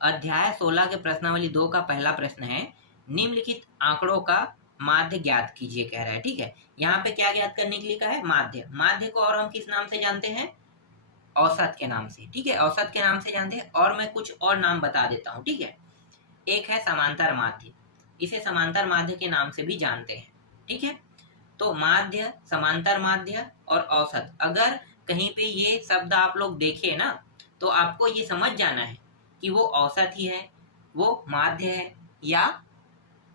अध्याय 16 के प्रश्नावली 2 का पहला प्रश्न है, निम्नलिखित आंकड़ों का माध्य ज्ञात कीजिए कह रहा है। ठीक है, यहाँ पे क्या ज्ञात करने के लिए कहा है? माध्य। माध्य को और हम किस नाम से जानते हैं? औसत के नाम से। ठीक है, औसत के नाम से जानते हैं। और मैं कुछ और नाम बता देता हूँ। ठीक है, एक है समांतर माध्य, इसे समांतर माध्य के नाम से भी जानते हैं। ठीक है, तो माध्य, समांतर माध्य और औसत, अगर कहीं पे ये शब्द आप लोग देखे ना, तो आपको ये समझ जाना है कि वो औसत ही है, वो माध्य है या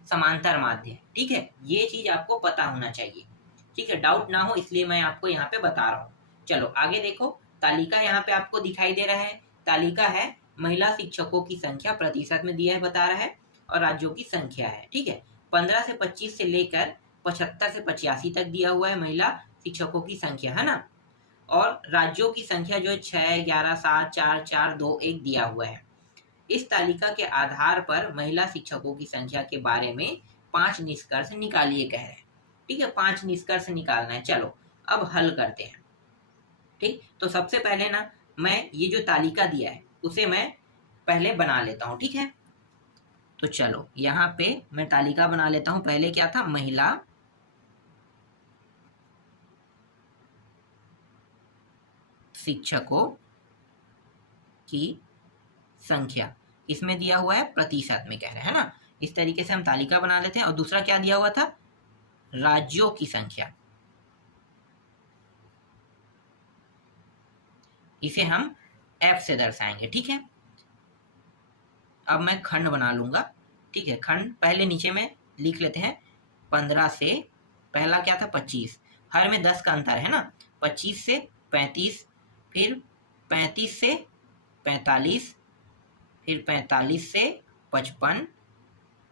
समांतर माध्य है। ठीक है, ये चीज आपको पता होना चाहिए। ठीक है, डाउट ना हो इसलिए मैं आपको यहाँ पे बता रहा हूँ। चलो आगे देखो, तालिका यहाँ पे आपको दिखाई दे रहा है। तालिका है महिला शिक्षकों की संख्या प्रतिशत में दिया है, बता रहा है, और राज्यों की संख्या है। ठीक है, 15 से 25 से लेकर 75 से 85 तक दिया हुआ है महिला शिक्षकों की संख्या, है ना। और राज्यों की संख्या जो है 6, 11, 7, 4, 4, 2, 1 दिया हुआ है। इस तालिका के आधार पर महिला शिक्षकों की संख्या के बारे में 5 निष्कर्ष निकालिए कह रहे हैं। ठीक है, 5 निष्कर्ष निकालना है। चलो अब हल करते हैं। ठीक, तो सबसे पहले ना मैं ये जो तालिका दिया है उसे मैं पहले बना लेता हूं। ठीक है, तो चलो यहाँ पे मैं तालिका बना लेता हूं। पहले क्या था? महिला शिक्षकों की संख्या, इसमें दिया हुआ है प्रतिशत में कह रहे हैं ना। इस तरीके से हम तालिका बना लेते हैं। और दूसरा क्या दिया हुआ था? राज्यों की संख्या, इसे हम F से दर्शाएंगे। ठीक है, अब मैं खंड बना लूंगा। ठीक है, खंड पहले नीचे में लिख लेते हैं। 15 से, पहला क्या था? 25, हर में 10 का अंतर है ना। 25 से 35, फिर 35 से 45, फिर 45 से 55,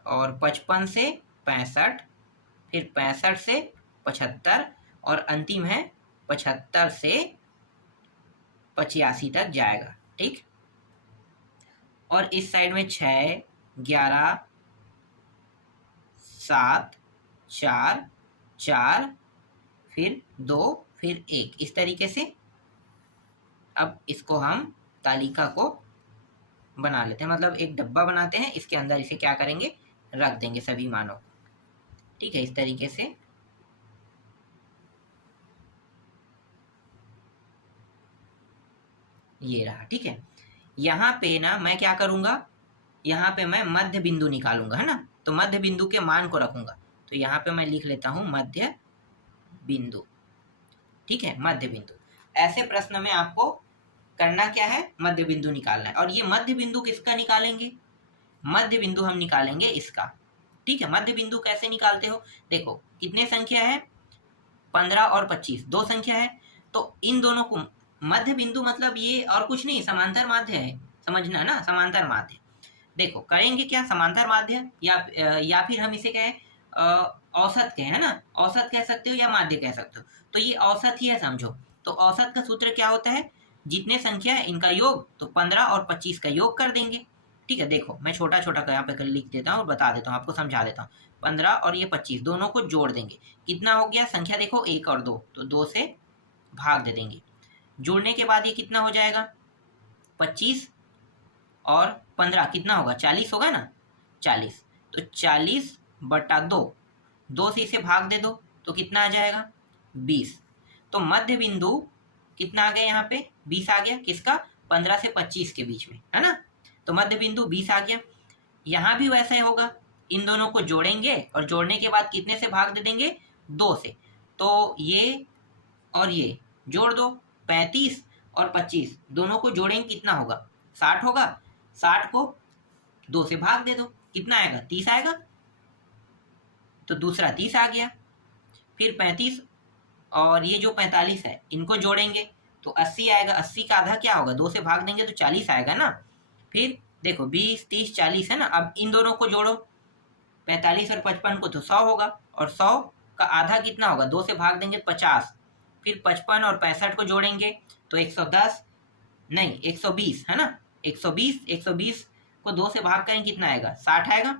और 55 से 65, फिर 65 से 75, और अंतिम है 75 से 85 तक जाएगा। ठीक, और इस साइड में 6, 11, 7, 4, 4, फिर 2, फिर 1, इस तरीके से अब इसको हम तालिका को बना लेते हैं। मतलब एक डब्बा बनाते हैं, इसके अंदर इसे क्या करेंगे? रख देंगे सभी मानों। ठीक है, इस तरीके से ये रहा। ठीक है, यहाँ पे ना मैं क्या करूंगा? यहाँ पे मैं मध्य बिंदु निकालूंगा, है ना। तो मध्य बिंदु के मान को रखूंगा। तो यहाँ पे मैं लिख लेता हूं मध्य बिंदु। ठीक है, मध्य बिंदु। ऐसे प्रश्न में आपको करना क्या है? मध्य बिंदु निकालना है। और ये मध्य बिंदु किसका निकालेंगे? मध्य बिंदु हम निकालेंगे इसका। ठीक है, मध्य बिंदु कैसे निकालते हो? देखो कितने संख्या है? 15 और 25, दो संख्या है। तो इन दोनों को मध्य बिंदु मतलब ये और कुछ नहीं, समांतर माध्य है, समझना ना, समांतर माध्य। देखो करेंगे क्या? समांतर माध्य या फिर हम इसे कहें औसत कहें, है ना। औसत कह सकते हो या माध्य कह सकते हो। तो ये औसत ही है, समझो। तो औसत का सूत्र क्या होता है? जितने संख्या है इनका योग, तो 15 और 25 का योग कर देंगे। ठीक है, देखो मैं छोटा छोटा यहाँ पे लिख देता हूँ और बता देता हूँ, आपको समझा देता हूँ। 15 और ये 25 दोनों को जोड़ देंगे। कितना हो गया संख्या? देखो 1 और 2, तो 2 से भाग दे देंगे। जोड़ने के बाद ये कितना हो जाएगा? 25 और 15 कितना होगा? 40 होगा ना। 40, तो 40/2, 2 से इसे भाग दे दो तो कितना आ जाएगा? 20। तो मध्य बिंदु कितना आ गया? यहाँ पे 20 आ गया। किसका? 15 से 25 के बीच में, है ना। तो मध्य बिंदु 20 आ गया। यहाँ भी वैसा ही होगा, इन दोनों को जोड़ेंगे और जोड़ने के बाद कितने से भाग दे देंगे? 2 से। तो ये और ये जोड़ दो, 35 और 25 दोनों को जोड़ेंगे, कितना होगा? 60 होगा। 60 को 2 से भाग दे दो, कितना आएगा? 30 आएगा। तो दूसरा 30 आ गया। फिर 35 और ये जो 45 है इनको जोड़ेंगे तो 80 आएगा। 80 का आधा क्या होगा? 2 से भाग देंगे तो 40 आएगा ना। फिर देखो 20, 30, 40 है ना। अब इन दोनों को जोड़ो, 45 और 55 को, तो 100 होगा। और 100 का आधा कितना होगा? 2 से भाग देंगे 50। फिर 55 और 65 को जोड़ेंगे तो 110, नहीं 120, है ना। 120 को 2 से भाग करें कितना आएगा? 60 आएगा।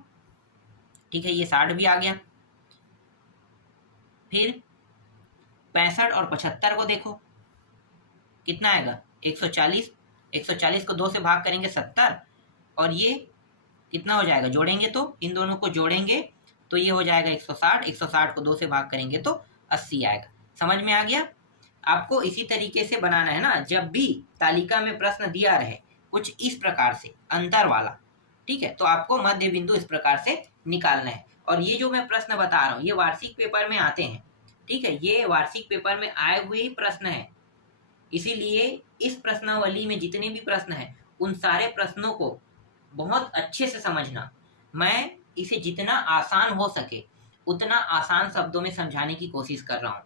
ठीक है, ये 60 भी आ गया। फिर 65 और 75 को देखो कितना आएगा? 140। 140 को 2 से भाग करेंगे 70, और ये कितना हो जाएगा, जोड़ेंगे तो इन दोनों को जोड़ेंगे तो ये हो जाएगा 160, 160 को 2 से भाग करेंगे तो 80 आएगा। समझ में आ गया? आपको इसी तरीके से बनाना है ना, जब भी तालिका में प्रश्न दिया रहे कुछ इस प्रकार से अंतर वाला, ठीक है, तो आपको मध्य बिंदु इस प्रकार से निकालना है। और ये जो मैं प्रश्न बता रहा हूँ ये वार्षिक पेपर में आते हैं, ठीक है, ये वार्षिक पेपर में आए हुए ही प्रश्न है। इसीलिए इस प्रश्नावली में जितने भी प्रश्न हैं उन सारे प्रश्नों को बहुत अच्छे से समझना। मैं इसे जितना आसान हो सके उतना आसान शब्दों में समझाने की कोशिश कर रहा हूँ,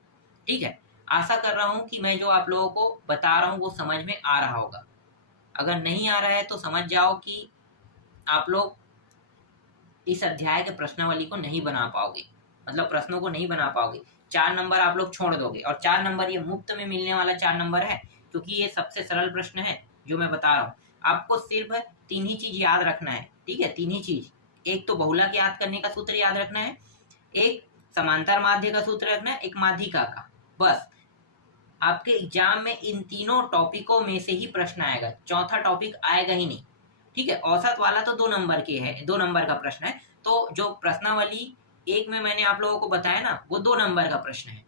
ठीक है। आशा कर रहा हूँ कि मैं जो आप लोगों को बता रहा हूँ वो समझ में आ रहा होगा। अगर नहीं आ रहा है तो समझ जाओ कि आप लोग इस अध्याय के प्रश्नावली को नहीं बना पाओगे, मतलब प्रश्नों को नहीं बना पाओगे। 4 नंबर आप लोग छोड़ दोगे, और 4 नंबर ये मुफ्त में मिलने वाला 4 नंबर है, क्योंकि ये सबसे सरल प्रश्न है जो मैं बता रहा हूँ। आपको सिर्फ 3 ही चीज याद रखना है, ठीक है, 3 ही चीज। एक तो बहुलक याद करने का सूत्र याद रखना है, एक समांतर माध्य का सूत्र रखना है, एक माध्यिका का। बस आपके एग्जाम में इन तीनों टॉपिकों में से ही प्रश्न आएगा, चौथा टॉपिक आएगा ही नहीं, ठीक है। औसत वाला तो 2 नंबर के है, 2 नंबर का प्रश्न है। तो जो प्रश्नावली एक में मैंने आप लोगों को बताया ना वो 2 नंबर का प्रश्न है,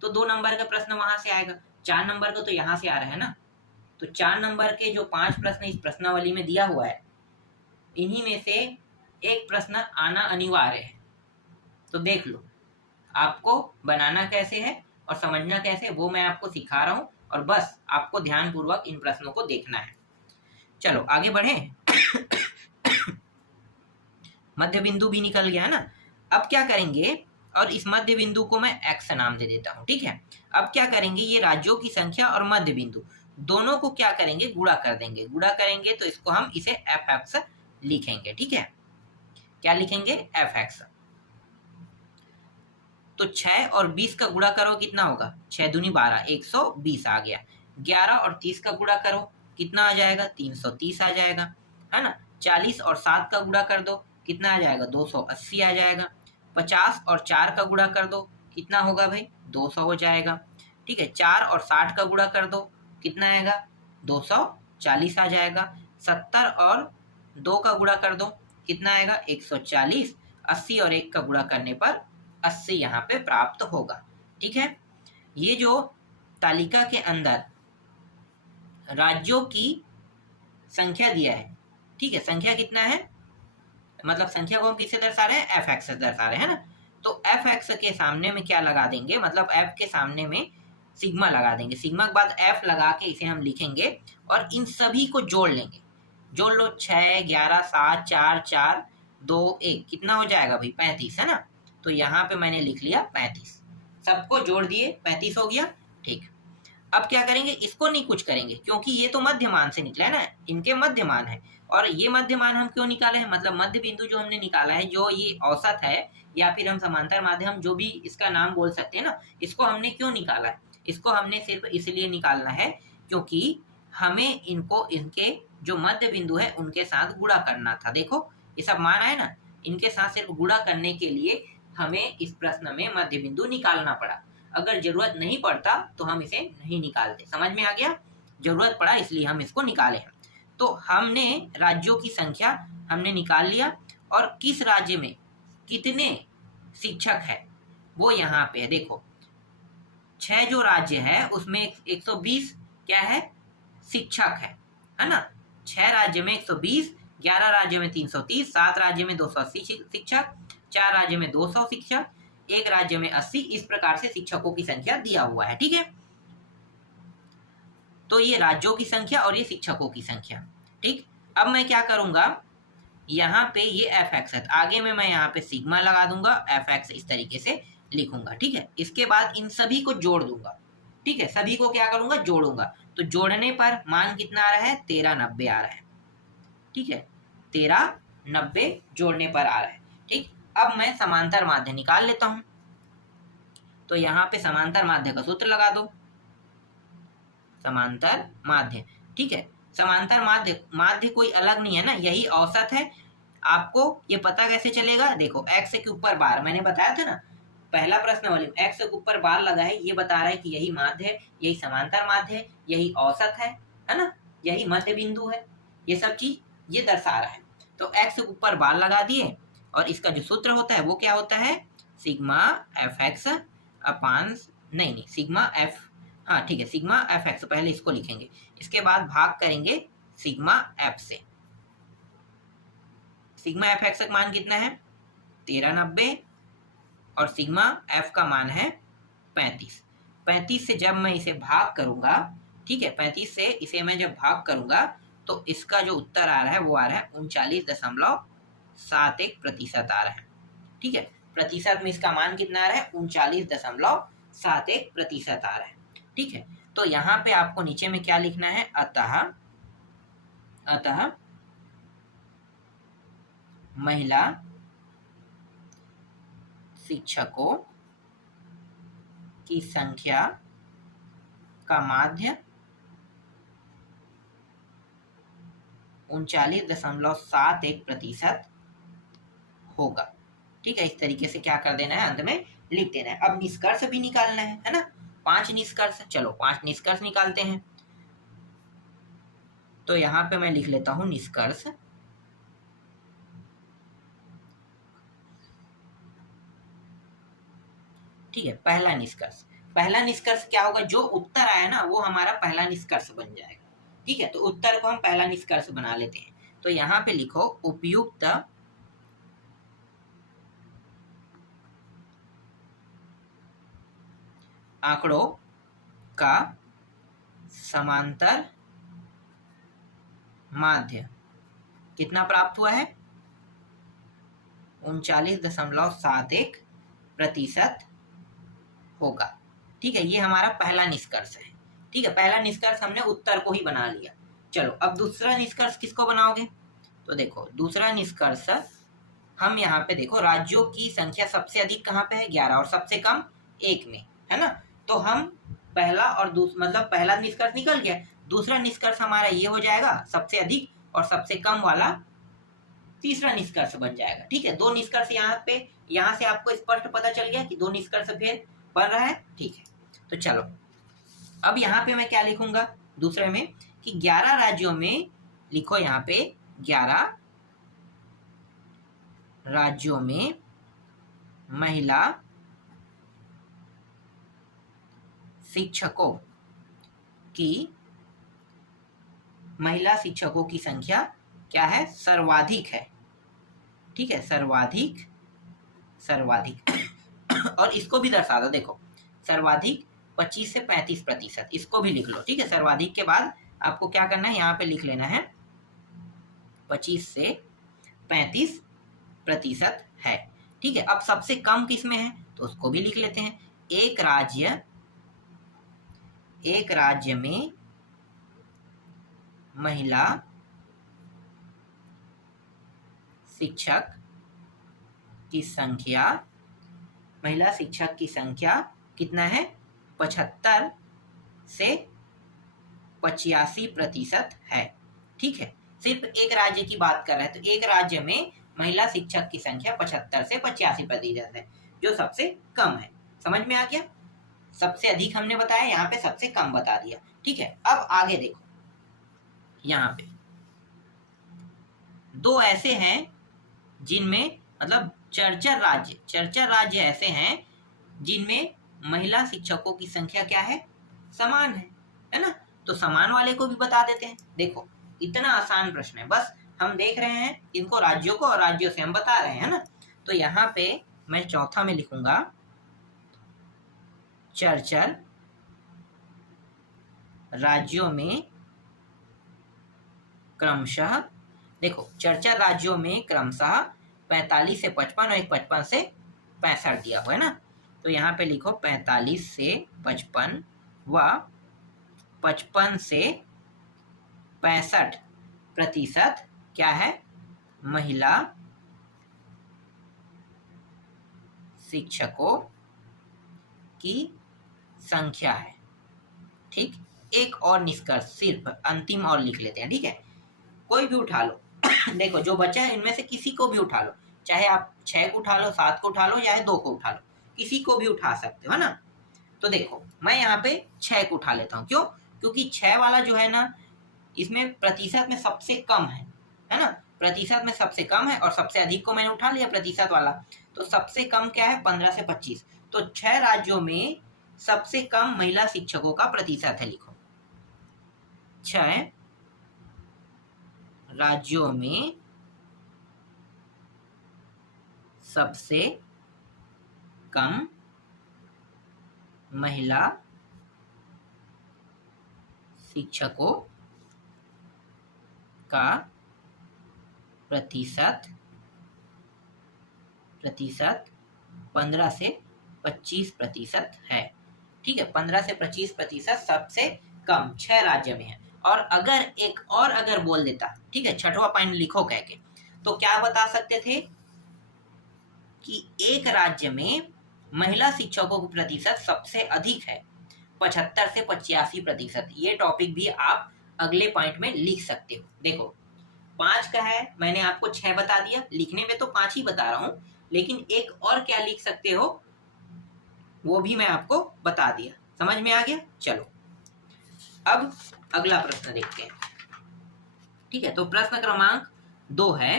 तो 2 नंबर का प्रश्न वहां से आएगा। 4 नंबर का तो यहाँ से आ रहा है ना, तो 4 नंबर के जो 5 प्रश्न इस प्रश्नावली में दिया हुआ है इन्हीं में से एक प्रश्न आना अनिवार्य है। तो देख लो आपको बनाना कैसे है और समझना कैसे, वो मैं आपको सिखा रहा हूँ, और बस आपको ध्यानपूर्वक इन प्रश्नों को देखना है। चलो आगे बढ़े। मध्य बिंदु भी निकल गया है ना। अब क्या करेंगे, और इस मध्य बिंदु को मैं एक्स नाम दे देता हूं, ठीक है। अब क्या करेंगे, ये राज्यों की संख्या और मध्य बिंदु दोनों को क्या करेंगे, गुणा कर देंगे। गुणा करेंगे तो इसको हम इसे एफ एक्स लिखेंगे, ठीक है। क्या लिखेंगे, एफ एक्स। तो 6 और 20 का गुणा करो कितना होगा, 6 दूनी 12, 120 आ गया। 11 और 30 का गुणा करो कितना आ जाएगा, 330 आ जाएगा, है ना। 40 और 7 का गुणा कर दो कितना आ जाएगा, 280 आ जाएगा। 50 और 4 का गुणा कर दो कितना होगा भाई, 200 हो जाएगा, ठीक है। 4 और 60 का गुणा कर दो कितना आएगा, 240 आ जाएगा। 70 और 2 का गुणा कर दो कितना आएगा, 140। 80 और 1 का गुणा करने पर 80 यहाँ पे प्राप्त होगा, ठीक है। ये जो तालिका के अंदर राज्यों की संख्या दिया है, ठीक है, संख्या कितना है, मतलब संख्या को हम किससे दर्शा रहे हैं, एफ एक्स से दर्शा रहे हैं ना। तो एफ एक्स के सामने में क्या लगा देंगे, मतलब एफ के सामने में सिग्मा लगा देंगे। सिग्मा के बाद एफ लगा के इसे हम लिखेंगे और इन सभी को जोड़ लेंगे। जोड़ लो, 6, 11, 7, 4, 4, 2, 1 कितना हो जाएगा भाई, 35, है ना। तो यहाँ पे मैंने लिख लिया 35, सबको जोड़ दिए 35 हो गया, ठीक। अब क्या करेंगे, इसको नहीं कुछ करेंगे क्योंकि ये तो मध्यमान से निकला है ना, इनके मध्यमान है। और ये मध्यमान हम क्यों निकाले हैं, मतलब मध्य बिंदु जो हमने निकाला है, जो ये औसत है या फिर हम समांतर माध्यम जो भी इसका नाम बोल सकते हैं ना, इसको हमने क्यों निकाला है, इसको हमने सिर्फ इसलिए निकालना है क्योंकि हमें इनको इनके जो मध्य बिंदु है उनके साथ गुणा करना था। देखो ये सब मान आए ना, इनके साथ सिर्फ गुणा करने के लिए हमें इस प्रश्न में मध्य बिंदु निकालना पड़ा। अगर जरूरत नहीं पड़ता तो हम इसे नहीं निकालते। समझ में आ गया, जरूरत पड़ा इसलिए हम इसको निकाले हैं। तो हमने राज्यों की संख्या हमने निकाल लिया, और किस राज्य में कितने शिक्षक है वो यहाँ पे है। देखो 6 जो राज्य है उसमें 120 क्या है, शिक्षक है ना। 6 राज्य में 120, 11 राज्य में 330, 7 राज्य में 280 शिक्षक, 4 राज्य में 200 शिक्षक, 1 राज्य में 80। इस प्रकार से शिक्षकों की संख्या दिया हुआ है, ठीक है। तो ये राज्यों की संख्या और ये शिक्षकों की संख्या, ठीक। अब मैं क्या करूंगा, यहाँ पे ये एफ एक्स है, आगे में मैं यहाँ पे सिग्मा लगा दूंगा, एफ एक्स इस तरीके से लिखूंगा, ठीक है। इसके बाद इन सभी को जोड़ दूंगा, ठीक है, सभी को क्या करूंगा, जोड़ूंगा। तो जोड़ने पर मान कितना आ रहा है, 1390 आ रहा है, ठीक है, 1390 जोड़ने पर आ रहा है, ठीक। अब मैं समांतर माध्य निकाल लेता हूं, तो यहाँ पे समांतर माध्य का सूत्र लगा दो, समांतर माध्य, ठीक है। समांतर माध्य, माध्य कोई अलग नहीं है ना, यही औसत है। आपको ये पता कैसे चलेगा, देखो एक्स के ऊपर बार, मैंने बताया था ना पहला प्रश्न वाले, एक्स के ऊपर बार लगा है, ये बता रहा है कि यही माध्य है, यही समांतर माध्य है, यही औसत है ना, यही मध्य बिंदु है, ये सब चीज ये दर्शा रहा है। तो x ऊपर बार लगा दिए और इसका जो सूत्र होता है वो क्या होता है, सिग्मा एफ एक्स अपान, नहीं सिग्मा एफ, हाँ ठीक है, सिग्मा एफ एक्स, पहले इसको लिखेंगे, इसके बाद भाग करेंगे सिग्मा एफ से। सिग्मा एफ एक्स का मान कितना है 1390 और सिग्मा एफ का मान है 35। 35 से जब मैं इसे भाग करूंगा, ठीक है, 35 से इसे मैं जब भाग करूंगा तो इसका जो उत्तर आ रहा है वो आ रहा है 39.71% आ रहा है। ठीक है, प्रतिशत में इसका मान कितना आ रहा है 39.71% आ रहा है। ठीक है, तो यहाँ पे आपको नीचे में क्या लिखना है, अतः महिला शिक्षकों की संख्या का माध्य 39.71% होगा। ठीक है, इस तरीके से क्या कर देना है, अंत में लिख देना है। अब निष्कर्ष भी निकालना है ना, 5 निष्कर्ष। चलो 5 निष्कर्ष निकालते हैं। तो यहां पे मैं लिख लेता हूं निष्कर्ष। ठीक है, पहला निष्कर्ष क्या होगा, जो उत्तर आया ना वो हमारा पहला निष्कर्ष बन जाएगा। ठीक है, तो उत्तर को हम पहला निष्कर्ष बना लेते हैं। तो यहां पे लिखो उपयुक्त आंकड़ों का समांतर माध्य कितना प्राप्त हुआ है 39.71% होगा। ठीक है, ये हमारा पहला निष्कर्ष है। ठीक है, पहला निष्कर्ष हमने उत्तर को ही बना लिया। चलो अब दूसरा निष्कर्ष किसको बनाओगे, तो देखो दूसरा निष्कर्ष हम यहाँ पे देखो राज्यों की संख्या सबसे अधिक कहाँ पे है 11 और सबसे कम 1 में, है ना। तो हम पहला और मतलब पहला निष्कर्ष निकल गया, दूसरा निष्कर्ष हमारा ये हो जाएगा सबसे अधिक और सबसे कम वाला तीसरा निष्कर्ष बन जाएगा। ठीक है, 2 निष्कर्ष यहाँ से आपको स्पष्ट पता चल गया कि 2 निष्कर्ष फिर बन रहा है। ठीक है, तो चलो अब यहाँ पे मैं क्या लिखूंगा दूसरे में कि 11 राज्यों में, लिखो यहाँ पे 11 राज्यों में महिला शिक्षकों की संख्या क्या है, सर्वाधिक है। ठीक है, सर्वाधिक और इसको भी दर्शा दो, देखो सर्वाधिक 25 से 35%, इसको भी लिख लो। ठीक है, सर्वाधिक के बाद आपको क्या करना है, यहाँ पे लिख लेना है 25 से 35% है। ठीक है, अब सबसे कम किस में है तो उसको भी लिख लेते हैं। एक राज्य में महिला शिक्षक की संख्या कितना है 75 से 85% है। ठीक है, सिर्फ एक राज्य की बात कर रहे हैं, तो एक राज्य में महिला शिक्षक की संख्या 75 से 85% है, जो सबसे कम है। समझ में आ गया, सबसे अधिक हमने बताया, यहाँ पे सबसे कम बता दिया। ठीक है, अब आगे देखो, यहाँ पे 2 ऐसे हैं जिनमें मतलब चरचर राज्य ऐसे हैं जिनमें महिला शिक्षकों की संख्या क्या है, समान है ना। तो समान वाले को भी बता देते हैं। देखो इतना आसान प्रश्न है, बस हम देख रहे हैं इनको राज्यों को और राज्यों से हम बता रहे हैं, है ना। तो यहाँ पे मैं चौथा में लिखूंगा चरचर राज्यों में क्रमशः, देखो चरचर राज्यों में क्रमशः 45 से 55 और 55 से 65 दिया हुआ है ना। तो यहाँ पे लिखो 45 से 55 व 55 से 65% क्या है, महिला शिक्षकों की संख्या है। ठीक, एक और निष्कर्ष सिर्फ अंतिम और लिख लेते हैं। ठीक है, कोई भी उठा लो देखो जो बचा है इनमें से किसी को भी उठा लो, चाहे आप 6 को उठा लो, 7 को उठा लो, चाहे 2 को उठा लो, किसी को भी उठा सकते हो, है ना। तो देखो मैं यहाँ पे 6 को उठा लेता हूँ, क्योंकि 6 वाला जो है ना इसमें प्रतिशत में सबसे कम है ना। प्रतिशत में सबसे कम है और सबसे अधिक को मैंने उठा लिया प्रतिशत वाला। तो सबसे कम क्या है, 15 से 25। तो 6 राज्यों में सबसे कम महिला शिक्षकों का प्रतिशत है, लिखो 6 राज्यों में सबसे कम महिला शिक्षकों का प्रतिशत 15 से 25% है। ठीक है, 15 से 25% सबसे कम 6 राज्य में है। और अगर बोल देता, ठीक है, छठवां पॉइंट लिखो कह के, तो क्या बता सकते थे कि एक राज्य में महिला शिक्षकों का प्रतिशत सबसे अधिक है, 75 से 85%। ये टॉपिक भी आप अगले पॉइंट में लिख सकते हो। देखो 5 का है, मैंने आपको 6 बता दिया, लिखने में तो 5 ही बता रहा हूं, लेकिन एक और क्या लिख सकते हो वो भी मैं आपको बता दिया। समझ में आ गया? चलो अब अगला प्रश्न देखते हैं। ठीक है, तो प्रश्न क्रमांक 2 है,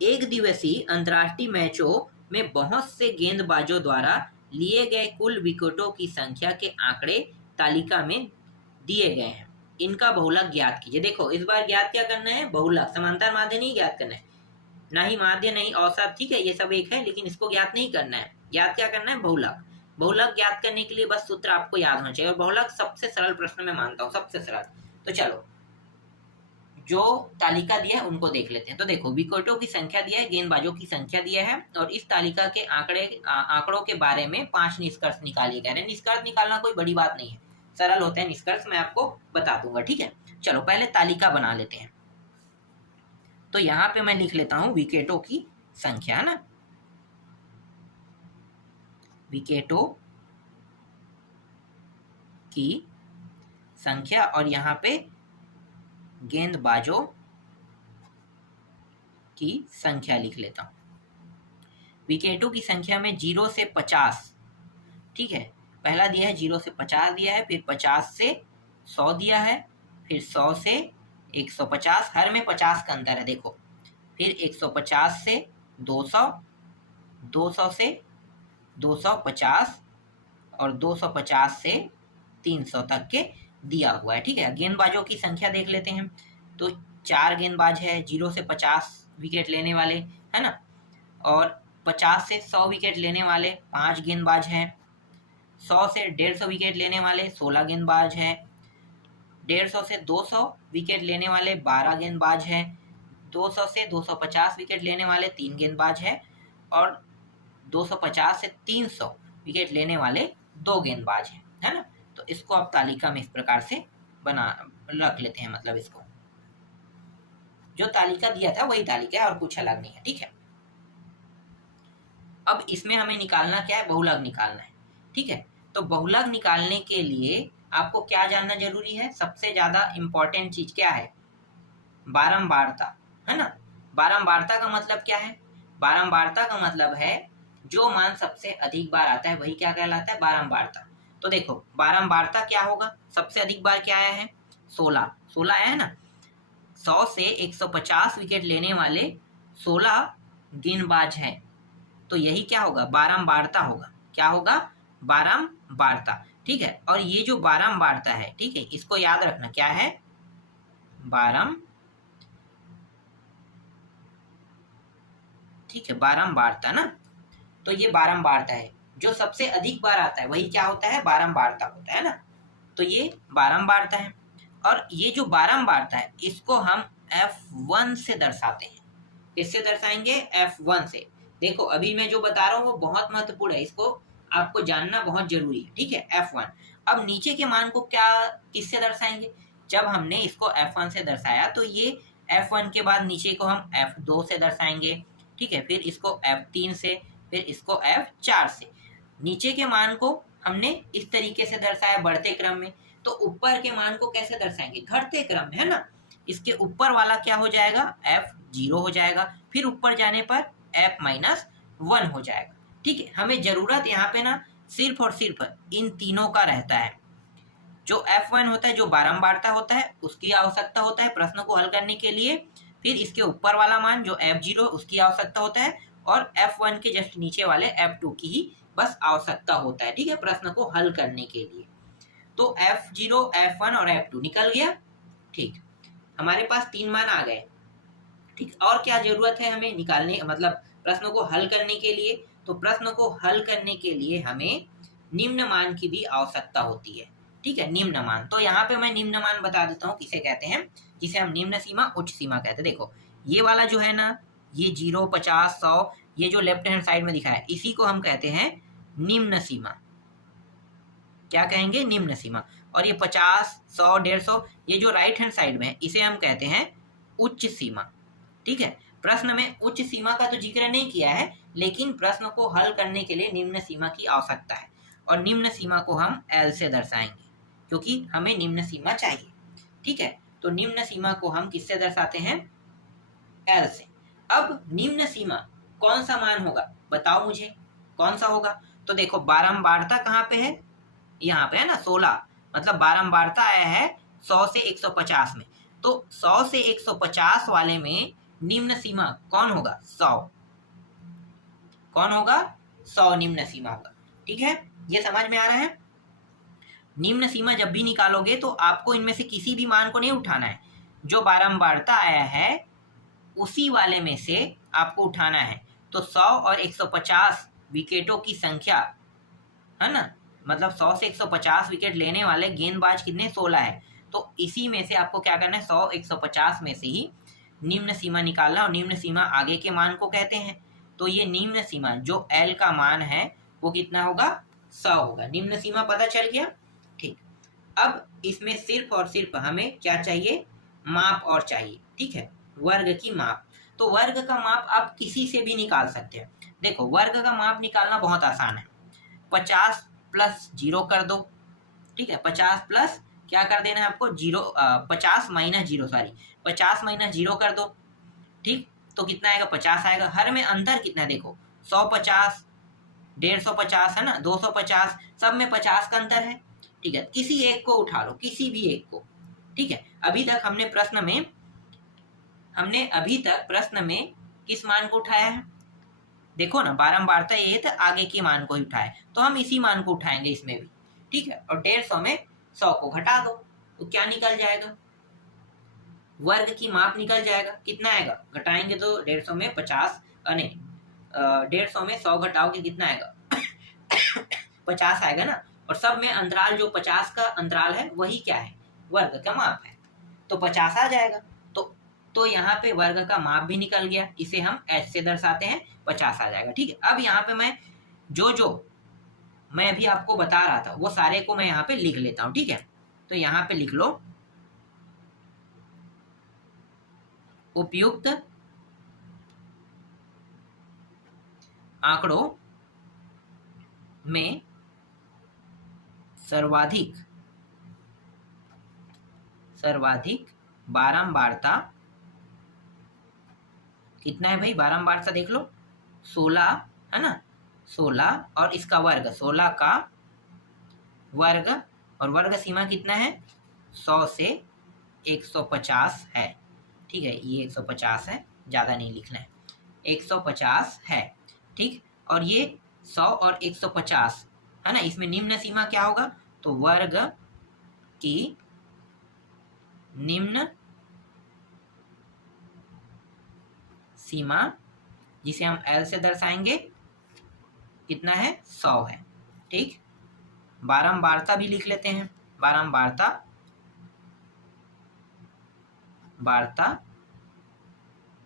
एक दिवसीय अंतर्राष्ट्रीय मैचों में बहुत से गेंदबाजों द्वारा लिए गए कुल विकेटों की संख्या के आंकड़े तालिका में दिए गए हैं, इनका बहुलक ज्ञात कीजिए। देखो इस बार ज्ञात क्या करना है, बहुलक, समांतर माध्य नहीं ज्ञात करना है, ना ही माध्य नहीं औसत, ठीक है, ये सब एक है, लेकिन इसको ज्ञात नहीं करना है। ज्ञात क्या करना है, बहुलक। बहुलक ज्ञात करने के लिए बस सूत्र आपको याद होना चाहिए, और बहुलक सबसे सरल प्रश्न में मानता हूँ, सबसे सरल। तो चलो जो तालिका दिया है उनको देख लेते हैं। तो देखो विकेटों की संख्या दिया है, गेंदबाजों की संख्या दिया है, और इस तालिका के आंकड़ों के बारे में 5 निष्कर्ष निकालिए गए हैं। निष्कर्ष निकालना कोई बड़ी बात नहीं है, सरल होते हैं निष्कर्ष, मैं आपको बता दूंगा। ठीक है, चलो पहले तालिका बना लेते हैं। तो यहाँ पे मैं लिख लेता हूं विकेटों की संख्या, है ना, विकेटों की संख्या, और यहाँ पे गेंदबाजों की संख्या लिख लेता हूं। विकेटों की संख्या में 0 से 50, ठीक है, पहला दिया है 0 से 50 दिया है, फिर 50 से 100 दिया है, फिर 100 से 150, हर में 50 का अंतर है देखो, फिर 150 से 200, 200 से 250, और 250 से 300 तक के दिया हुआ है। ठीक है, गेंदबाजों की संख्या देख लेते हैं। तो 4 गेंदबाज है 0 से 50 विकेट लेने वाले, है ना, और 50 से 100 विकेट लेने वाले 5 गेंदबाज हैं, 100 से 150 विकेट लेने वाले 16 गेंदबाज हैं, 150 से 200 विकेट लेने वाले 12 गेंदबाज हैं, 200 से 250 विकेट लेने वाले 3 गेंदबाज हैं, और 250 से 300 विकेट लेने वाले 2 गेंदबाज हैं, है ना। तो इसको आप तालिका में इस प्रकार से बना रख लेते हैं, मतलब इसको जो तालिका दिया था वही तालिका है और कुछ अलग नहीं है। ठीक है, अब इसमें हमें निकालना क्या है, बहुलक निकालना है। ठीक है, तो बहुलक निकालने के लिए आपको क्या जानना जरूरी है, सबसे ज्यादा इंपॉर्टेंट चीज क्या है, बारंबारता, है ना। बारंबारता का मतलब क्या है, बारंबारता का मतलब है जो मान सबसे अधिक बार आता है वही क्या कहलाता है, बारंबारता। तो देखो बारंबारता क्या होगा, सबसे अधिक बार क्या आया है, 16 आया है ना। 100 से 150 विकेट लेने वाले 16 गेंदबाज हैं, तो यही क्या होगा, बारंबारता होगा। क्या होगा, बारंबारता। ठीक है, और ये जो बारंबारता है, ठीक है, इसको याद रखना क्या है, ठीक है, बारंबारता ना। तो ये बारंबारता है, जो सबसे अधिक बार आता है वही क्या होता है, बारंबारता होता है ना। तो ये बारंबारता है, और ये जो बारंबारता है इसको हम F1 से दर्शाते हैं। किससे दर्शाएंगे, F1 से। देखो अभी मैं जो बता रहा हूँ वो बहुत महत्वपूर्ण है, इसको आपको जानना बहुत जरूरी है। ठीक है, F1। अब नीचे के मान को क्या किससे दर्शाएंगे, जब हमने इसको F1 से दर्शाया तो ये F1 के बाद नीचे को हम F2 से दर्शाएंगे। ठीक है, फिर इसको F3 से, फिर इसको F4 से। नीचे के मान को हमने इस तरीके से दर्शाया बढ़ते क्रम में, तो ऊपर के मान को कैसे दर्शाएंगे, घटते क्रम में, है ना। इसके ऊपर वाला क्या हो जाएगा, F0 हो जाएगा, फिर ऊपर जाने पर F-1 हो जाएगा। ठीक है, हमें जरूरत यहाँ पे ना सिर्फ और सिर्फ इन तीनों का रहता है। जो F1 होता है, जो बारंबारता होता है, उसकी आवश्यकता होता है प्रश्न को हल करने के लिए। फिर इसके ऊपर वाला मान जो F0 उसकी आवश्यकता होता है, और F1 के जस्ट नीचे वाले F2 की ही बस आवश्यकता होता है, ठीक है, प्रश्न को हल करने के लिए। तो F0, F1 और F2 निकल गया। ठीक, हमारे पास 3 मान आ गए। ठीक, और क्या जरूरत है हमें निकालने, मतलब प्रश्न को हल करने के लिए? तो प्रश्न को हल करने के लिए हमें निम्न मान की भी आवश्यकता होती है। ठीक है, निम्न मान। तो यहाँ पे मैं निम्न मान बता देता हूँ किसे कहते हैं, जिसे हम निम्न सीमा, उच्च सीमा कहते हैं। देखो ये वाला जो है ना, ये 0, 50, 100, ये जो लेफ्ट हैंड साइड में दिखा है, इसी को हम कहते हैं निम्न सीमा। क्या कहेंगे? निम्न सीमा। और ये 50, 100, 150, ये जो राइट हैंड साइड में है, इसे हम कहते हैं उच्च सीमा। ठीक है, प्रश्न में उच्च सीमा का तो जिक्र नहीं किया है, लेकिन प्रश्न को हल करने के लिए निम्न सीमा की आवश्यकता है, और निम्न सीमा को हम L से दर्शाएंगे, क्योंकि हमें निम्न सीमा चाहिए। ठीक है, तो निम्न सीमा को हम किससे दर्शाते हैं? L से। अब निम्न सीमा कौन सा मान होगा, बताओ मुझे, कौन सा होगा? तो देखो बारंबारता कहाँ पे है? यहाँ पे है ना, 16, मतलब बारंबारता आया है 100 से 150 में। तो 100 से 150 वाले में निम्न सीमा कौन होगा? 100। कौन होगा? 100 निम्न सीमा होगा। ठीक है, ये समझ में आ रहा है? निम्न सीमा जब भी निकालोगे तो आपको इनमें से किसी भी मान को नहीं उठाना है, जो बारंबारता आया है उसी वाले में से आपको उठाना है। तो 100 और 150 विकेटों की संख्या है ना, मतलब 100 से 150 विकेट लेने वाले गेंदबाज कितने? 16 है। तो इसी में से आपको क्या करना है? 100, 150 में से ही निम्न सीमा निकालना, और निम्न सीमा आगे के मान को कहते हैं। तो ये निम्न सीमा जो L का मान है वो कितना होगा? 100 होगा। निम्न सीमा पता चल गया। ठीक, अब इसमें सिर्फ और सिर्फ हमें क्या चाहिए? माप और चाहिए। ठीक है, वर्ग की माप। तो वर्ग का माप आप किसी से भी निकाल सकते हैं। देखो वर्ग का माप निकालना बहुत आसान है। 50 प्लस 0 कर दो। ठीक है, 50 प्लस क्या कर देना है आपको? 50 माइनस 0, सॉरी 50 माइनस 0 कर दो। ठीक, तो कितना आएगा? 50 आएगा। हर में अंतर कितना है? देखो 150, 150 है ना, 250, सब में 50 का अंतर है। ठीक है, किसी एक को उठा लो, किसी भी एक को। ठीक है, अभी तक हमने प्रश्न में किस मान को उठाया है? देखो ना, बारंबारता ये था, आगे के मान को ही उठाए, तो हम इसी मान को उठाएंगे इसमें भी। ठीक है, और 150 में 100 को घटा दो तो क्या निकल जाएगा? वर्ग की माप निकल जाएगा। कितना आएगा? घटाएंगे तो 150 में 50, नहीं 150 में 100 घटाओगे कितना आएगा? 50 आएगा ना। और सब में अंतराल जो 50 का अंतराल है वही क्या है? वर्ग का माप है, तो 50 आ जाएगा। तो यहाँ पे वर्ग का माप भी निकल गया, इसे हम H से दर्शाते हैं, 50 आ जाएगा। ठीक है, अब यहाँ पे मैं जो मैं अभी आपको बता रहा था वो सारे को मैं यहाँ पे लिख लेता हूँ। ठीक है, तो यहाँ पे लिख लो, उपयुक्त आंकड़ों में सर्वाधिक बारंबारता कितना है भाई? बारंबारता देख लो, 16 है ना, 16 और इसका वर्ग, 16 का वर्ग, और वर्ग सीमा कितना है? 100 से 150 है। ठीक है, ये 150 है, ज़्यादा नहीं लिखना है, 150 है। ठीक, और ये 100 और 150 है ना, इसमें निम्न सीमा क्या होगा? तो वर्ग की निम्न सीमा, जिसे हम L से दर्शाएंगे, कितना है? 100 है। ठीक, बारंबारता भी लिख लेते हैं। बारंबारता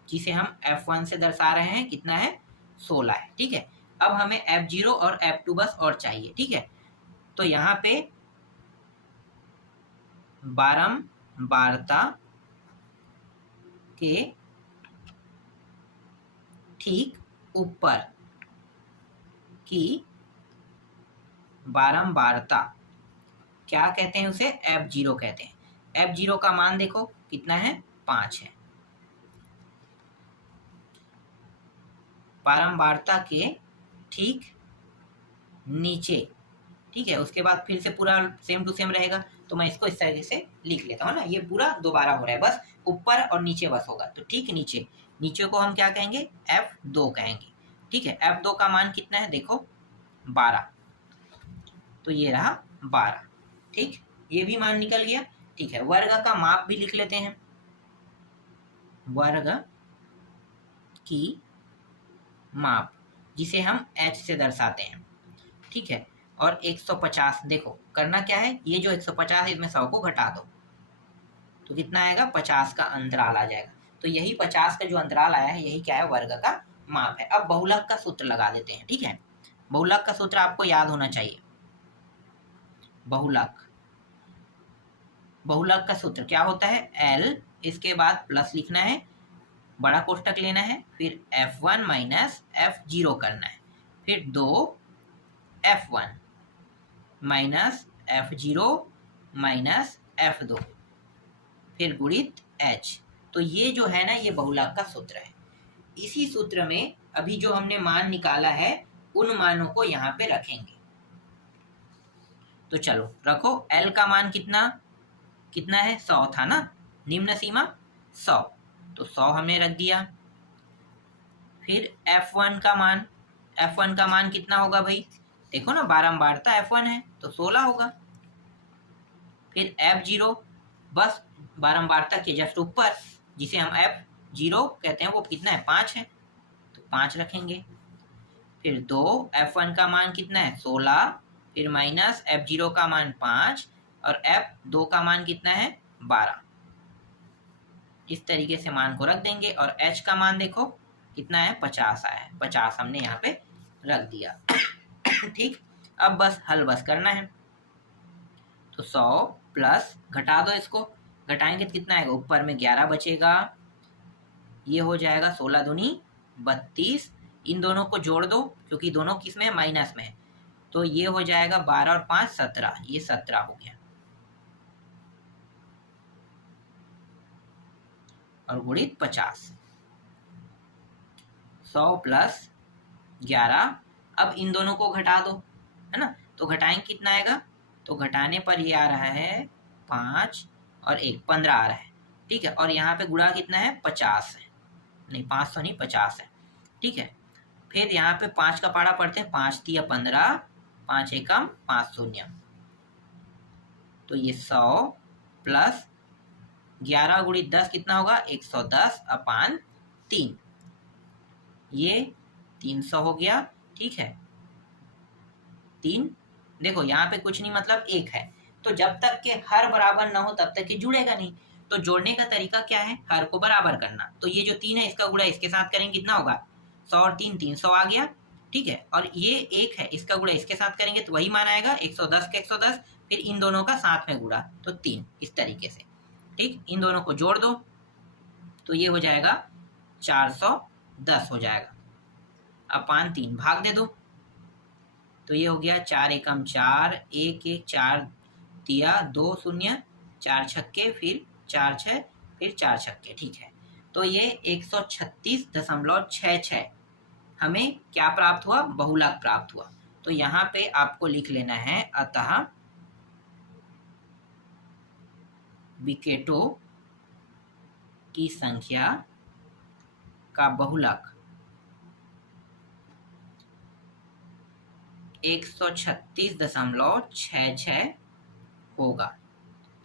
जिसे हम F1 से दर्शा रहे हैं, कितना है? 16 है। ठीक है, अब हमें F0 और F2 बस और चाहिए। ठीक है, तो यहाँ पे बारंबारता के ठीक ऊपर की बारंबारता क्या कहते हैं? उसे F0 कहते हैं। F0 का मान देखो कितना है? 5 है। बारंबारता के ठीक नीचे, ठीक है, उसके बाद फिर से पूरा सेम टू सेम रहेगा, तो मैं इसको इस तरीके से लिख लेता हूँ ना, ये पूरा दोबारा हो रहा है, बस ऊपर और नीचे बस होगा। तो ठीक नीचे, नीचे को हम क्या कहेंगे, F2 कहेंगे। ठीक है, F2 का मान कितना है, देखो 12, तो ये रहा 12। ठीक, ये भी मान निकल गया। ठीक है, वर्ग का माप भी लिख लेते हैं, वर्ग की माप, जिसे हम h से दर्शाते हैं। ठीक है, और 150, देखो करना क्या है, ये जो 150 है इसमें 100 को घटा दो, तो कितना आएगा, 50 का अंतराल आ जाएगा। तो यही 50 का जो अंतराल आया है, यही क्या है, वर्ग का माप है। अब बहुलक का सूत्र लगा देते हैं। ठीक है, बहुलक का सूत्र आपको याद होना चाहिए। बहुलक, बहुलक का सूत्र क्या होता है, L, इसके बाद प्लस लिखना है, बड़ा कोष्टक लेना है, फिर F1 माइनस F0 करना है, फिर 2 F1 minus F0 minus F2, फिर गुणित H। तो ये जो है ना, ये बहुलक का सूत्र है। इसी सूत्र में अभी जो हमने मान निकाला है, उन मानों को यहाँ पे रखेंगे। तो चलो रखो, L का मान कितना कितना है, 100 था ना, निम्न सीमा 100, तो 100 हमने रख दिया। फिर F1 का मान, F1 का मान कितना होगा भाई, देखो ना बारंबारता F1 है तो 16 होगा। फिर F0, बस बारंबारता के जस्ट ऊपर, जिसे हम F0 कहते हैं, वो कितना है, 5 है, तो 5 रखेंगे। फिर 2 F1 का मान कितना है, 16, फिर माइनस F0 का मान 5, और F2 का मान कितना है, 12। इस तरीके से मान को रख देंगे। और H का मान देखो कितना है, 50 आया है, 50 हमने यहाँ पे रख दिया। ठीक, अब बस हल बस करना है। तो 100 प्लस, घटा दो इसको, घटाएंगे तो कितना आएगा, ऊपर में 11 बचेगा, ये हो जाएगा 16 दूनी 32। इन दोनों को जोड़ दो, क्योंकि दोनों किस में है, माइनस में है, तो ये हो जाएगा 12 और 5 17, ये 17 हो गया, और गुणित 50, 100 प्लस 11। अब इन दोनों को घटा दो, है ना, तो घटाएंगे कितना आएगा, तो घटाने पर ये आ रहा है 5 और 1, 15 आ रहा है। ठीक है, और यहाँ पे गुणा कितना है, 50 है, नहीं 500 नहीं 50 है। ठीक है, फिर यहाँ पे 5 का पाड़ा पढ़ते हैं, 5 तिया 15, 5 एकम 5 शून्य, तो ये 100 प्लस 11 गुणित 10 कितना होगा, 110 अपान 3, ये 300 हो गया। ठीक है, 3, देखो यहाँ पे कुछ नहीं, मतलब 1 है, तो जब तक के हर बराबर ना हो तब तक ये जुड़ेगा नहीं। तो जोड़ने का तरीका क्या है, हर को बराबर करना। तो ये जो 3 है, इसका गुणा इसके साथ करेंगे, कितना होगा, 100 और 3 300 आ गया। ठीक है, और ये 1 है, इसका गुणा इसके साथ करेंगे तो वही मान आएगा, 110 का 110, फिर इन दोनों का साथ में गुणा, तो 3, इस तरीके से। ठीक, इन दोनों को जोड़ दो, तो ये हो जाएगा 410 हो जाएगा, अपान 3, भाग दे दो, तो ये हो गया 4 एकम 4, 1 1 4 दिया 2 शून्य, 4 छक्के, फिर 4 6, फिर 4 छक्के। ठीक है, तो ये 136.66 हमें क्या प्राप्त हुआ, बहुलक प्राप्त हुआ। तो यहाँ पे आपको लिख लेना है, अतः विकेटों की संख्या का बहुलक 136.66 होगा।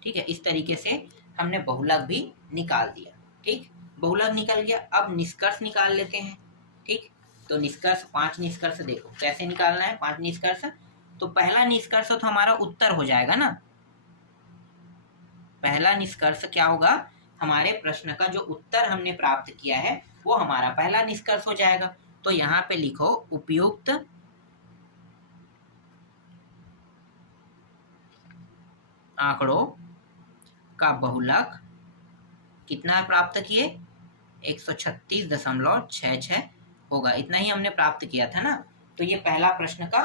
ठीक है, इस तरीके से हमने बहुलक भी निकाल दिया। ठीक, बहुलक निकल गया, अब निष्कर्ष निकाल लेते हैं। ठीक, तो निष्कर्ष, 5 निष्कर्ष देखो कैसे निकालना है, 5 निष्कर्ष। तो पहला निष्कर्ष तो हमारा उत्तर हो जाएगा ना, पहला निष्कर्ष क्या होगा, हमारे प्रश्न का जो उत्तर हमने प्राप्त किया है वो हमारा पहला निष्कर्ष हो जाएगा। तो यहाँ पे लिखो, उपयुक्त आंकड़ों का बहुलक कितना प्राप्त किए, 136.66 होगा, इतना ही हमने प्राप्त किया था ना। तो ये पहला प्रश्न का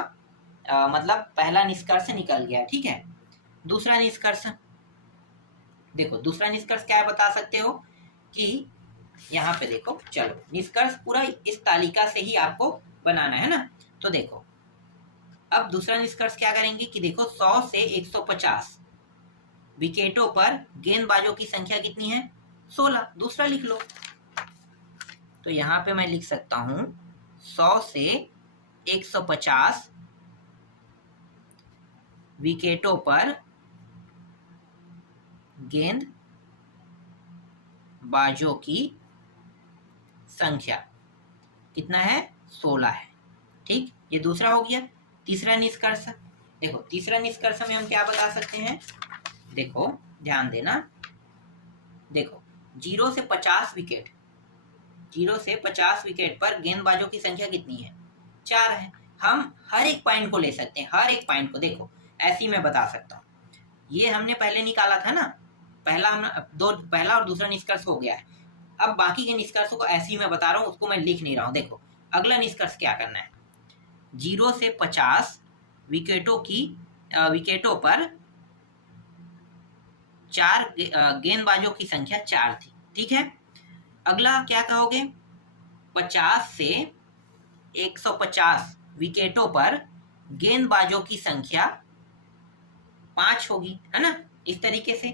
मतलब पहला निष्कर्ष निकल गया। ठीक है, दूसरा निष्कर्ष देखो, दूसरा निष्कर्ष क्या बता सकते हो कि यहाँ पे देखो, चलो निष्कर्ष पूरा इस तालिका से ही आपको बनाना है ना। तो देखो, अब दूसरा निष्कर्ष क्या करेंगे कि देखो, 100 से 150 विकेटों पर गेंदबाजों की संख्या कितनी है, 16, दूसरा लिख लो। तो यहाँ पे मैं लिख सकता हूँ 100 से 150 विकेटों पर गेंद बाजों की संख्या कितना है? 16 है। ठीक, ये दूसरा हो गया। तीसरा निष्कर्ष, देखो तीसरा निष्कर्ष में हम क्या बता सकते हैं? देखो ध्यान देना, देखो 0 से 50 विकेट, 0 से 50 विकेट पर गेंदबाजों की संख्या कितनी है? 4 है। हम हर एक पॉइंट को ले सकते हैं, हर एक पॉइंट को। देखो ऐसे ही मैं बता सकता हूँ, ये हमने पहले निकाला था ना, पहला और दूसरा निष्कर्ष हो गया है। अब बाकी के निष्कर्षों को ऐसे ही मैं बता रहा हूँ, उसको मैं लिख नहीं रहा हूँ। देखो अगला निष्कर्ष क्या करना है, 0 से 50 विकेटों पर 4 गेंदबाजों की संख्या 4 थी। ठीक है, अगला क्या कहोगे? 50 से 150 विकेटों पर गेंदबाजों की संख्या 5 होगी, है ना? इस तरीके से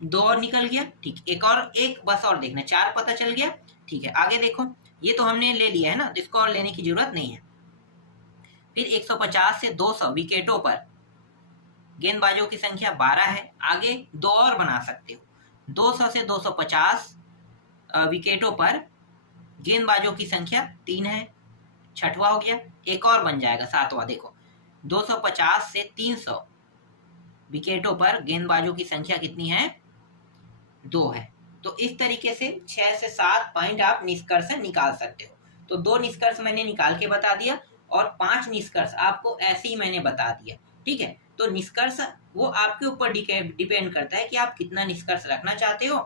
2 और निकल गया। ठीक, एक बस और देखना, 4 पता चल गया। ठीक है, आगे देखो, ये तो हमने ले लिया है ना, इसको और लेने की जरूरत नहीं है। फिर 150 से 200 विकेटों पर गेंदबाजों की संख्या 12 है। आगे 2 और बना सकते हो, 200 से 250 विकेटों पर गेंदबाजों की संख्या 3 है। छठवा हो गया, एक और बन जाएगा, सातवां। देखो 250 से 300 विकेटों पर गेंदबाजों की संख्या कितनी है? 2 है। तो इस तरीके से 6 से 7 पॉइंट आप निष्कर्ष निकाल सकते हो। तो 2 निष्कर्ष मैंने निकाल के बता दिया और 5 निष्कर्ष आपको ऐसे ही मैंने बता दिया। ठीक है, तो निष्कर्ष वो आपके ऊपर डिपेंड करता है कि आप कितना निष्कर्ष रखना चाहते हो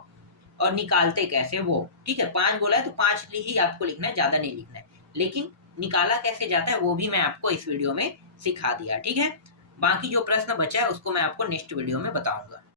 और निकालते कैसे वो। ठीक है, 5 बोला है तो 5 ही आपको लिखना है, ज्यादा नहीं लिखना है। लेकिन निकाला कैसे जाता है वो भी मैं आपको इस वीडियो में सिखा दिया। ठीक है, बाकी जो प्रश्न बचा है उसको मैं आपको नेक्स्ट वीडियो में बताऊंगा।